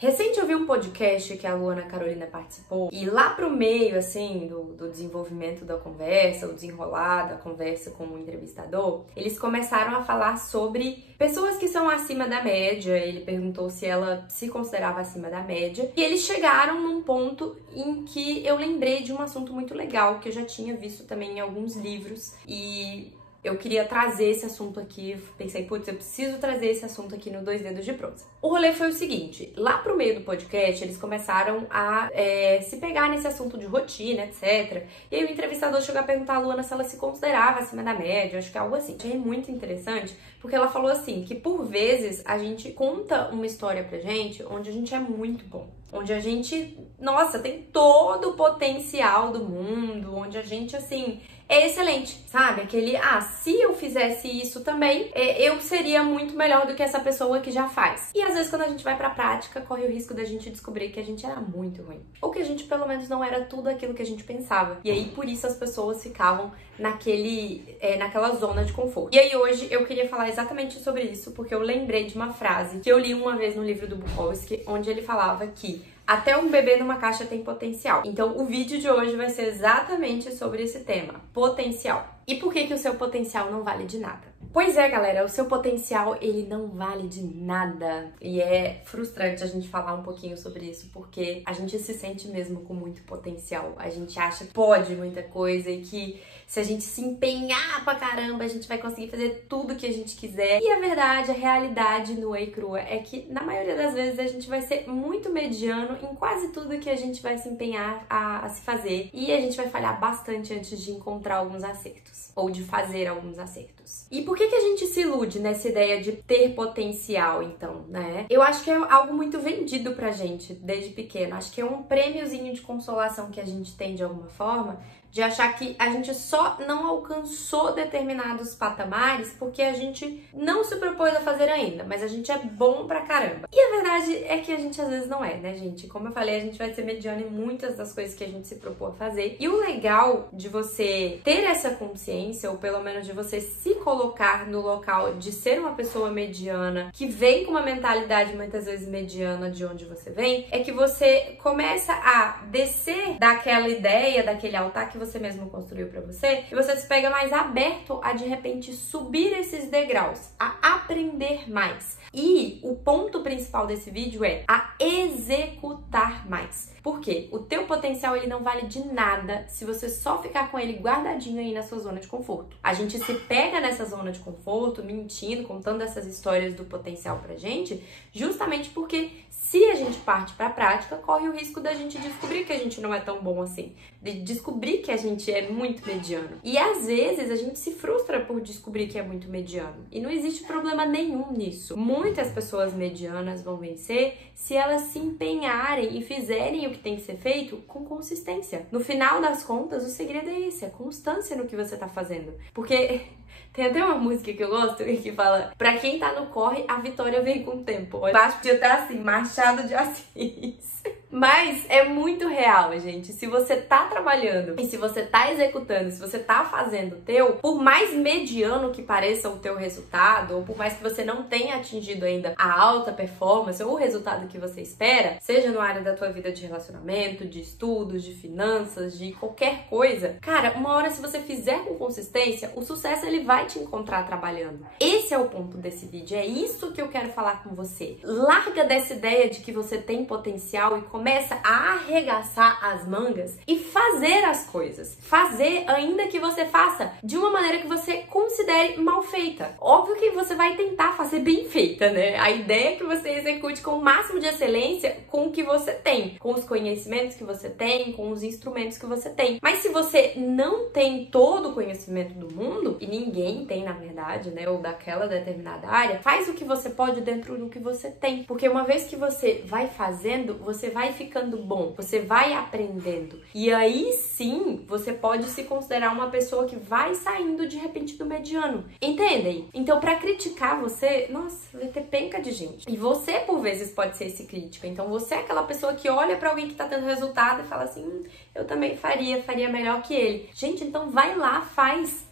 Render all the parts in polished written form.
Recente eu vi um podcast que a Luana Carolina participou e lá pro meio, assim, do desenvolvimento da conversa, o desenrolar da conversa com o entrevistador, eles começaram a falar sobre pessoas que são acima da média. Ele perguntou se ela se considerava acima da média e eles chegaram num ponto em que eu lembrei de um assunto muito legal que eu já tinha visto também em alguns livros e eu queria trazer esse assunto aqui, pensei, putz, eu preciso trazer esse assunto aqui no Dois Dedos de Prosa. O rolê foi o seguinte, lá pro meio do podcast, eles começaram a se pegar nesse assunto de rotina, etc. E aí o entrevistador chegou a perguntar a Luana se ela se considerava acima da média, acho que é algo assim. Achei muito interessante, porque ela falou assim, que por vezes a gente conta uma história pra gente onde a gente é muito bom. Onde a gente, nossa, tem todo o potencial do mundo, onde a gente, assim, é excelente, sabe? Aquele, se eu fizesse isso também, eu seria muito melhor do que essa pessoa que já faz. E às vezes quando a gente vai pra prática, corre o risco da gente descobrir que a gente era muito ruim. Ou que a gente, pelo menos, não era tudo aquilo que a gente pensava. E aí, por isso, as pessoas ficavam naquela zona de conforto. E aí, hoje, eu queria falar exatamente sobre isso, porque eu lembrei de uma frase que eu li uma vez no livro do Bukowski, onde ele falava que até um bebê numa caixa tem potencial. Então, o vídeo de hoje vai ser exatamente sobre esse tema, potencial. E por que o seu potencial não vale de nada? Pois é, galera, o seu potencial, ele não vale de nada. E é frustrante a gente falar um pouquinho sobre isso, porque a gente se sente mesmo com muito potencial. A gente acha que pode muita coisa e que se a gente se empenhar pra caramba, a gente vai conseguir fazer tudo que a gente quiser. E a verdade, a realidade nua e crua é que, na maioria das vezes, a gente vai ser muito mediano em quase tudo que a gente vai se empenhar a se fazer. E a gente vai falhar bastante antes de encontrar alguns acertos. Ou de fazer alguns acertos. E por que a gente se ilude nessa ideia de ter potencial, então, né? Eu acho que é algo muito vendido pra gente desde pequeno. Acho que é um prêmiozinho de consolação que a gente tem de alguma forma, de achar que a gente só não alcançou determinados patamares porque a gente não se propôs a fazer ainda, mas a gente é bom pra caramba. E a verdade é que a gente às vezes não é, né, gente? Como eu falei, a gente vai ser mediano em muitas das coisas que a gente se propôs a fazer. E o legal de você ter essa consciência, ou pelo menos de você se colocar no local de ser uma pessoa mediana, que vem com uma mentalidade muitas vezes mediana de onde você vem, é que você começa a descer daquela ideia, daquele altar que você mesmo construiu pra você, e você se pega mais aberto a, de repente, subir esses degraus, a aprender mais. E o ponto principal desse vídeo é a executar mais. Por quê? O teu potencial, ele não vale de nada se você só ficar com ele guardadinho aí na sua zona de conforto. A gente se pega nessa zona de conforto, mentindo, contando essas histórias do potencial pra gente, justamente porque se a gente parte pra prática, corre o risco da gente descobrir que a gente não é tão bom assim, de descobrir que a gente é muito mediano. E às vezes a gente se frustra por descobrir que é muito mediano. E não existe problema nenhum nisso. Muitas pessoas medianas vão vencer se elas se empenharem e fizerem o que tem que ser feito com consistência. No final das contas, o segredo é esse, a constância no que você tá fazendo. Porque tem até uma música que eu gosto que fala: pra quem tá no corre, a vitória vem com o tempo. Embaixo podia estar assim, Machado de Assis. Mas é muito real, gente. Se você tá trabalhando e se você tá executando, se você tá fazendo o teu, por mais mediano que pareça o teu resultado, ou por mais que você não tenha atingido ainda a alta performance ou o resultado que você espera, seja na área da tua vida de relacionamento, de estudos, de finanças, de qualquer coisa, cara, uma hora, se você fizer com consistência, o sucesso, ele vai te encontrar trabalhando. Esse é o ponto desse vídeo, é isso que eu quero falar com você. Larga dessa ideia de que você tem potencial e começa a arregaçar as mangas e fazer as coisas. Fazer, ainda que você faça de uma maneira que você considere mal feita. Óbvio que você vai tentar fazer bem feita, né? A ideia é que você execute com o máximo de excelência com o que você tem, com os conhecimentos que você tem, com os instrumentos que você tem. Mas se você não tem todo o conhecimento do mundo, e ninguém tem, na verdade, né, ou daquela determinada área, faz o que você pode dentro do que você tem. Porque uma vez que você vai fazendo, você vai ficando bom, você vai aprendendo. E aí sim, você pode se considerar uma pessoa que vai saindo de repente do mediano. Entendem? Então, pra criticar você, nossa, vai ter penca de gente. E você, por vezes, pode ser esse crítico. Então, você é aquela pessoa que olha pra alguém que tá tendo resultado e fala assim, eu também faria melhor que ele. Gente, então vai lá, faz.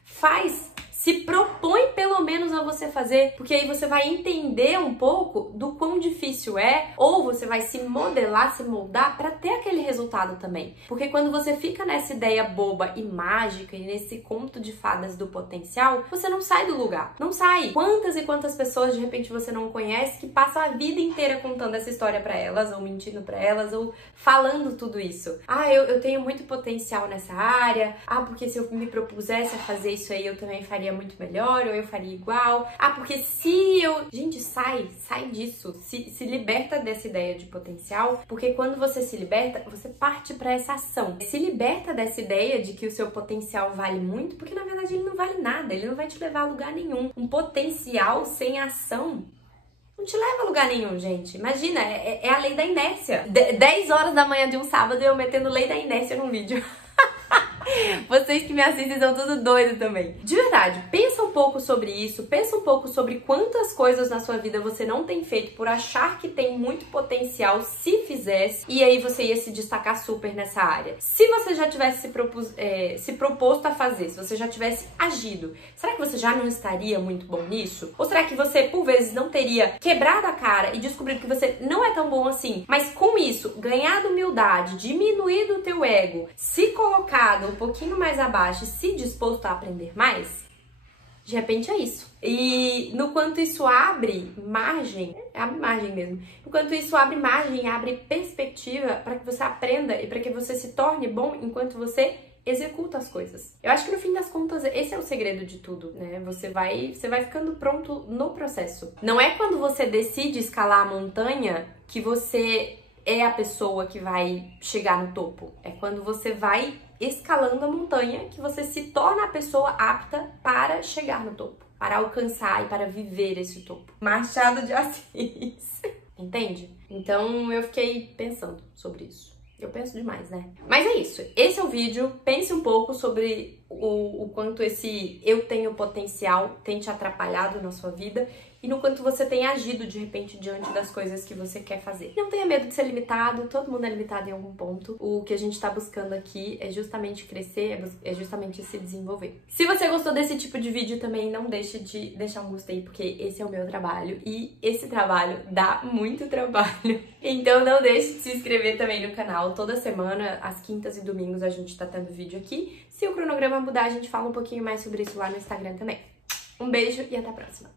Se propõe pelo menos a você fazer, porque aí você vai entender um pouco do quão difícil é, ou você vai se modelar, se moldar para ter aquele resultado também. Porque quando você fica nessa ideia boba e mágica e nesse conto de fadas do potencial, você não sai do lugar. Não sai. Quantas e quantas pessoas de repente você não conhece que passam a vida inteira contando essa história para elas, ou mentindo para elas, ou falando tudo isso. Ah, eu tenho muito potencial nessa área. Ah, porque se eu me propusesse a fazer isso aí, eu também faria muito melhor, ou eu faria igual. Ah, porque se eu... Gente, sai disso. Se liberta dessa ideia de potencial, porque quando você se liberta, você parte para essa ação. Se liberta dessa ideia de que o seu potencial vale muito, porque na verdade ele não vale nada, ele não vai te levar a lugar nenhum. Um potencial sem ação não te leva a lugar nenhum, gente. Imagina, é a lei da inércia. 10 horas da manhã de um sábado eu metendo lei da inércia num vídeo. Vocês que me assistem são tudo doido também. De verdade, pensa um pouco sobre isso, pensa um pouco sobre quantas coisas na sua vida você não tem feito por achar que tem muito potencial se fizesse, e aí você ia se destacar super nessa área. Se você já tivesse se proposto a fazer, se você já tivesse agido, será que você já não estaria muito bom nisso? Ou será que você, por vezes, não teria quebrado a cara e descobrido que você não é tão bom assim, mas com isso, ganhado humildade, diminuído o teu ego, se colocado um pouquinho mais abaixo e se disposto a aprender mais? De repente é isso. E no quanto isso abre margem mesmo. Enquanto isso abre margem, abre perspectiva para que você aprenda e para que você se torne bom enquanto você executa as coisas. Eu acho que no fim das contas esse é o segredo de tudo, né? Você vai ficando pronto no processo. Não é quando você decide escalar a montanha que você é a pessoa que vai chegar no topo. É quando você vai escalando a montanha que você se torna a pessoa apta para chegar no topo, para alcançar e para viver esse topo. Machado de Assis. Entende? Então eu fiquei pensando sobre isso. Eu penso demais, né? Mas é isso. Esse é o vídeo. Pense um pouco sobre o quanto esse eu tenho potencial tem te atrapalhado na sua vida e no quanto você tem agido de repente diante das coisas que você quer fazer. Não tenha medo de ser limitado, todo mundo é limitado em algum ponto. O que a gente tá buscando aqui é justamente crescer, é justamente se desenvolver. Se você gostou desse tipo de vídeo também, não deixe de deixar um gostei, porque esse é o meu trabalho e esse trabalho dá muito trabalho. Então não deixe de se inscrever também no canal. Toda semana, às quintas e domingos, a gente tá tendo vídeo aqui. Se o cronograma mudar, a gente fala um pouquinho mais sobre isso lá no Instagram também. Um beijo e até a próxima!